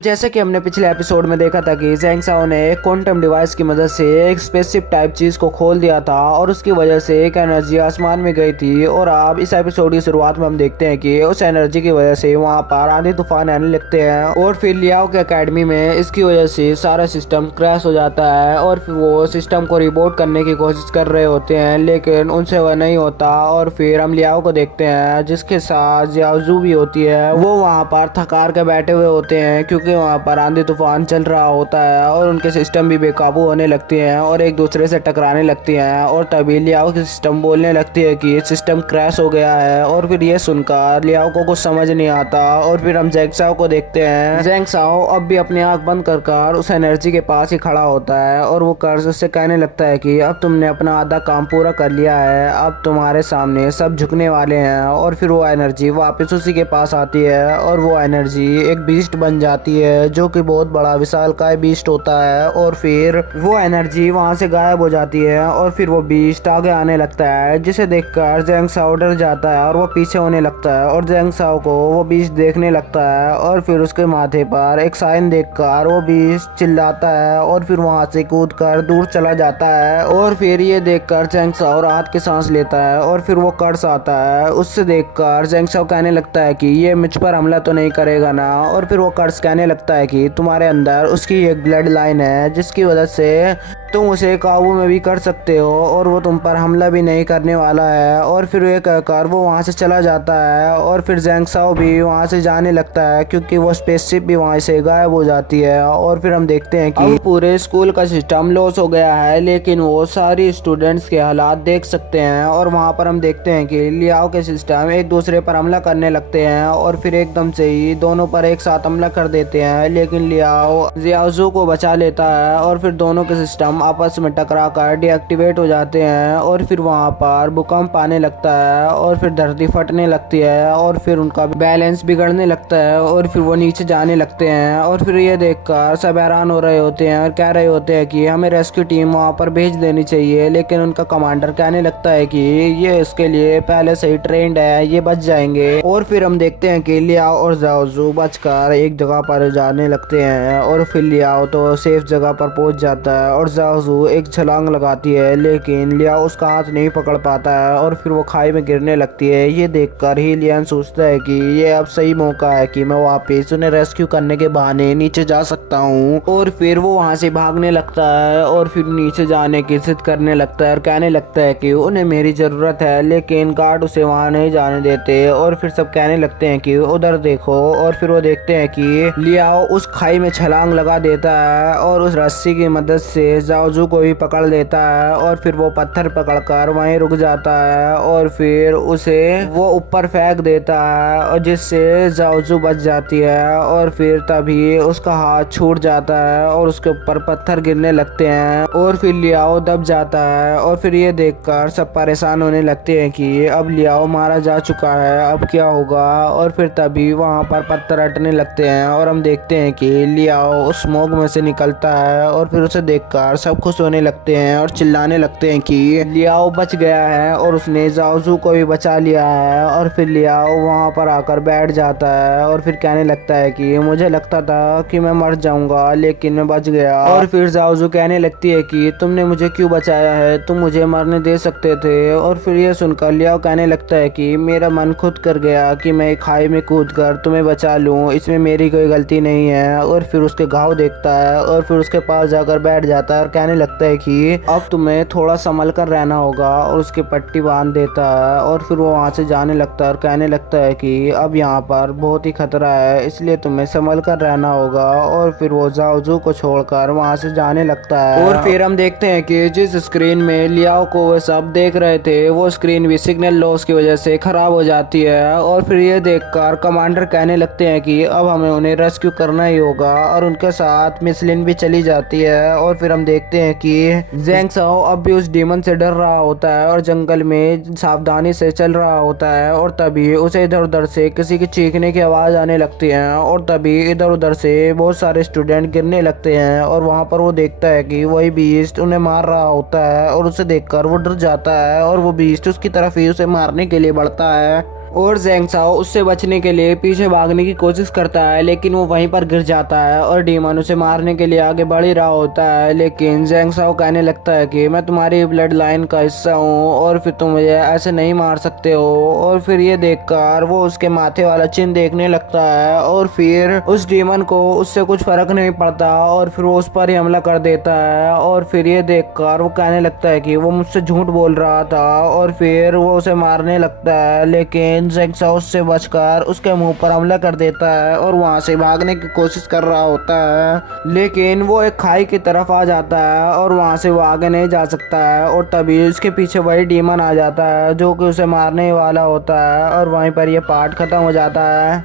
जैसे कि हमने पिछले एपिसोड में देखा था कि ज़ेंग साओ ने एक क्वांटम डिवाइस की मदद से एक स्पेसशिप टाइप चीज़ को खोल दिया था और उसकी वजह से एक एनर्जी आसमान में गई थी। और अब इस एपिसोड की शुरुआत में हम देखते हैं कि उस एनर्जी की वजह से वहां पर आंधी तूफान आने लगते हैं और फिर लियाओ के एकेडमी में इसकी वजह से सारा सिस्टम क्रैश हो जाता है और फिर वो सिस्टम को रिबूट करने की कोशिश कर रहे होते हैं, लेकिन उनसे वह नहीं होता। और फिर हम लियाओ को देखते हैं जिसके साथ जियाओजू भी होती है। वो वहाँ पर थकार के बैठे हुए होते हैं क्योंकि वहाँ पर आंधी तूफान चल रहा होता है और उनके सिस्टम भी बेकाबू होने लगती हैं और एक दूसरे से टकराने लगती हैं। और तभी लियाओ की सिस्टम बोलने लगती है कि सिस्टम क्रैश हो गया है। और फिर ये सुनकर लियाओ को कुछ समझ नहीं आता और फिर हम ज़ेंग साओ को देखते हैं। ज़ेंग साओ अब भी अपनी आंख बंद कर उस एनर्जी के पास ही खड़ा होता है और वो कर्ज उससे कहने लगता है कि अब तुमने अपना आधा काम पूरा कर लिया है, अब तुम्हारे सामने सब झुकने वाले हैं। और फिर वो एनर्जी वापस उसी के पास आती है और वो एनर्जी एक बीस्ट बन जाती है जो कि बहुत बड़ा विशालकाय बीस्ट होता है। और फिर वो एनर्जी वहां से गायब हो जाती है और फिर वो बीस्ट आगे आने लगता है, जिसे देखकर ज़ेंग साओ डर जाता है और वो पीछे होने लगता है और ज़ेंग साओ को वो बीस्ट देखने लगता है। और फिर उसके माथे पर एक साइन देखकर वो बीस्ट चिल्लाता है और फिर वहां से कूदकर दूर चला जाता है। और फिर ये देखकर ज़ेंग साओ राहत की सांस लेता है और फिर वो कर्स आता है। उससे देखकर ज़ेंग साओ कहने लगता है कि ये मुझ पर हमला तो नहीं करेगा ना। और फिर वो कर्स कहने लगता है कि तुम्हारे अंदर उसकी एक ब्लड लाइन है जिसकी वजह से तुम उसे काबू में भी कर सकते हो और वो तुम पर हमला भी नहीं करने वाला है। और फिर ये कहकर वो वहाँ से चला जाता है और फिर ज़ेंग साओ भी वहाँ से जाने लगता है क्योंकि वो स्पेसशिप भी वहाँ से गायब हो जाती है। और फिर हम देखते हैं कि पूरे स्कूल का सिस्टम लॉस हो गया है, लेकिन वो सारी स्टूडेंट्स के हालात देख सकते हैं। और वहाँ पर हम देखते हैं कि लियाओ के सिस्टम एक दूसरे पर हमला करने लगते हैं और फिर एकदम से ही दोनों पर एक साथ हमला कर देते हैं, लेकिन लियाओ जियाओजू को बचा लेता है और फिर दोनों के सिस्टम आपस में टकरा कर डीएक्टिवेट हो जाते हैं। और फिर वहाँ पर भूकंप आने लगता है और फिर धरती फटने लगती है और फिर उनका बैलेंस बिगड़ने लगता है और फिर वो नीचे जाने लगते हैं। और फिर ये देखकर सब हैरान हो रहे होते हैं और कह रहे होते हैं कि हमें रेस्क्यू टीम वहाँ पर भेज देनी चाहिए, लेकिन उनका कमांडर कहने लगता है कि ये इसके लिए पहले से ही ट्रेंड है, ये बच जाएंगे। और फिर हम देखते हैं कि लियाओ और जियाओजू बचकर एक जगह पर जाने लगते हैं और फिर लियाओ तो सेफ जगह पर पहुंच जाता है और जियाओजू एक छलांग लगाती है, लेकिन लियाओ उसका हाथ नहीं पकड़ पाता है और फिर वो खाई में गिरने लगती है। ये देखकर ही लियान सोचता है कि ये अब सही मौका है कि मैं वापस उन्हें रेस्क्यू करने के बहाने नीचे जा सकता हूँ। और फिर वो वहाँ से भागने लगता है और फिर नीचे जाने की जिद करने लगता है और कहने लगता है कि उन्हें मेरी ज़रूरत है, लेकिन गार्ड उसे वहाँ नहीं जाने देते। और फिर सब कहने लगते हैं कि उधर देखो। और फिर वो देखते हैं कि लियाओ उस खाई में छलांग लगा देता है और उस रस्सी की मदद से जियाओजू को भी पकड़ लेता है और फिर वो पत्थर पकड़कर वहीं रुक जाता है और फिर उसे वो ऊपर फेंक देता है और जिससे जियाओजू बच जाती है। और फिर तभी उसका हाथ छूट जाता है और उसके ऊपर पत्थर गिरने लगते हैं और फिर लियाओ दब जाता है। और फिर ये देखकर सब परेशान होने लगते हैं कि अब लियाओ मारा जा चुका है, अब क्या होगा। और फिर तभी वहाँ पर पत्थर हटने लगते हैं और हम देखते हैं कि लियाओ उस स्मोक में से निकलता है और फिर उसे देखकर सब खुश होने लगते हैं और चिल्लाने लगते हैं कि लियाओ बच गया है और उसने जियाओजू को भी बचा लिया है। और फिर लियाओ वहाँ पर आकर बैठ जाता है और फिर कहने लगता है कि मुझे लगता था कि मैं मर जाऊंगा, लेकिन मैं बच गया। और फिर जियाओजू कहने लगती है कि तुमने मुझे क्यों बचाया है, तुम मुझे मरने दे सकते थे। और फिर ये सुनकर लियाओ कहने लगता है कि मेरा मन खुद कर गया कि मैं खाई में कूदकर तुम्हें बचा लूं, इसमें मेरी कोई गलती नहीं है। और फिर उसके घाव देखता है और फिर उसके पास जाकर बैठ जाता है और कहने लगता है कि अब तुम्हें थोड़ा संभल कर रहना होगा और उसकी पट्टी बांध देता है। और फिर वो वहाँ से जाने लगता है और कहने लगता है कि अब यहाँ पर बहुत ही खतरा है, इसलिए तुम्हें संभल कर रहना होगा। और फिर वो जियाओजू को छोड़कर वहाँ से जाने लगता है। और फिर हम देखते हैं कि जिस स्क्रीन में लियाओ को वो सब देख रहे थे वो स्क्रीन भी सिग्नल लॉस की वजह से खराब हो जाती है। और फिर ये देखकर कमांडर कहने लगते हैं कि अब हमें उन्हें रेस्क्यू करना ही होगा और उनके साथ मिसलिन भी चली जाती है। और फिर हम देखते हैं कि ज़ेंग साओ अब भी उस डीमन से डर रहा होता है और जंगल में सावधानी से चल रहा होता है। और तभी उसे इधर उधर से किसी की चीखने की आवाज आने लगती है और तभी इधर उधर से बहुत सारे स्टूडेंट गिरने लगते हैं और वहाँ पर वो देखता है कि वही बीस्ट उन्हें मार रहा होता है और उसे देखकर वो डर जाता है और वो बीस्ट उसकी तरफ ही उसे मारने के लिए बढ़ता है। और ज़ेंग साओ उससे बचने के लिए पीछे भागने की कोशिश करता है, लेकिन वो वहीं पर गिर जाता है और डीमन उसे मारने के लिए आगे बढ़ ही रहा होता है। लेकिन ज़ेंग साओ कहने लगता है कि मैं तुम्हारी ब्लड लाइन का हिस्सा हूँ और फिर तुम मुझे ऐसे नहीं मार सकते हो। और फिर ये देखकर वो उसके माथे वाला चिन्ह देखने लगता है और फिर उस डीमन को उससे कुछ फर्क नहीं पड़ता और फिर वो उस पर ही हमला कर देता है। और फिर ये देखकर वो कहने लगता है कि वो मुझसे झूठ बोल रहा था और फिर वो उसे मारने लगता है। लेकिन ज़ेंग साओ उससे बचकर उसके मुंह पर हमला कर देता है और वहां से भागने की कोशिश कर रहा होता है, लेकिन वो एक खाई की तरफ आ जाता है और वहां से वो आगे नहीं जा सकता है। और तभी उसके पीछे वही डीमन आ जाता है जो कि उसे मारने वाला होता है और वहीं पर यह पार्ट खत्म हो जाता है।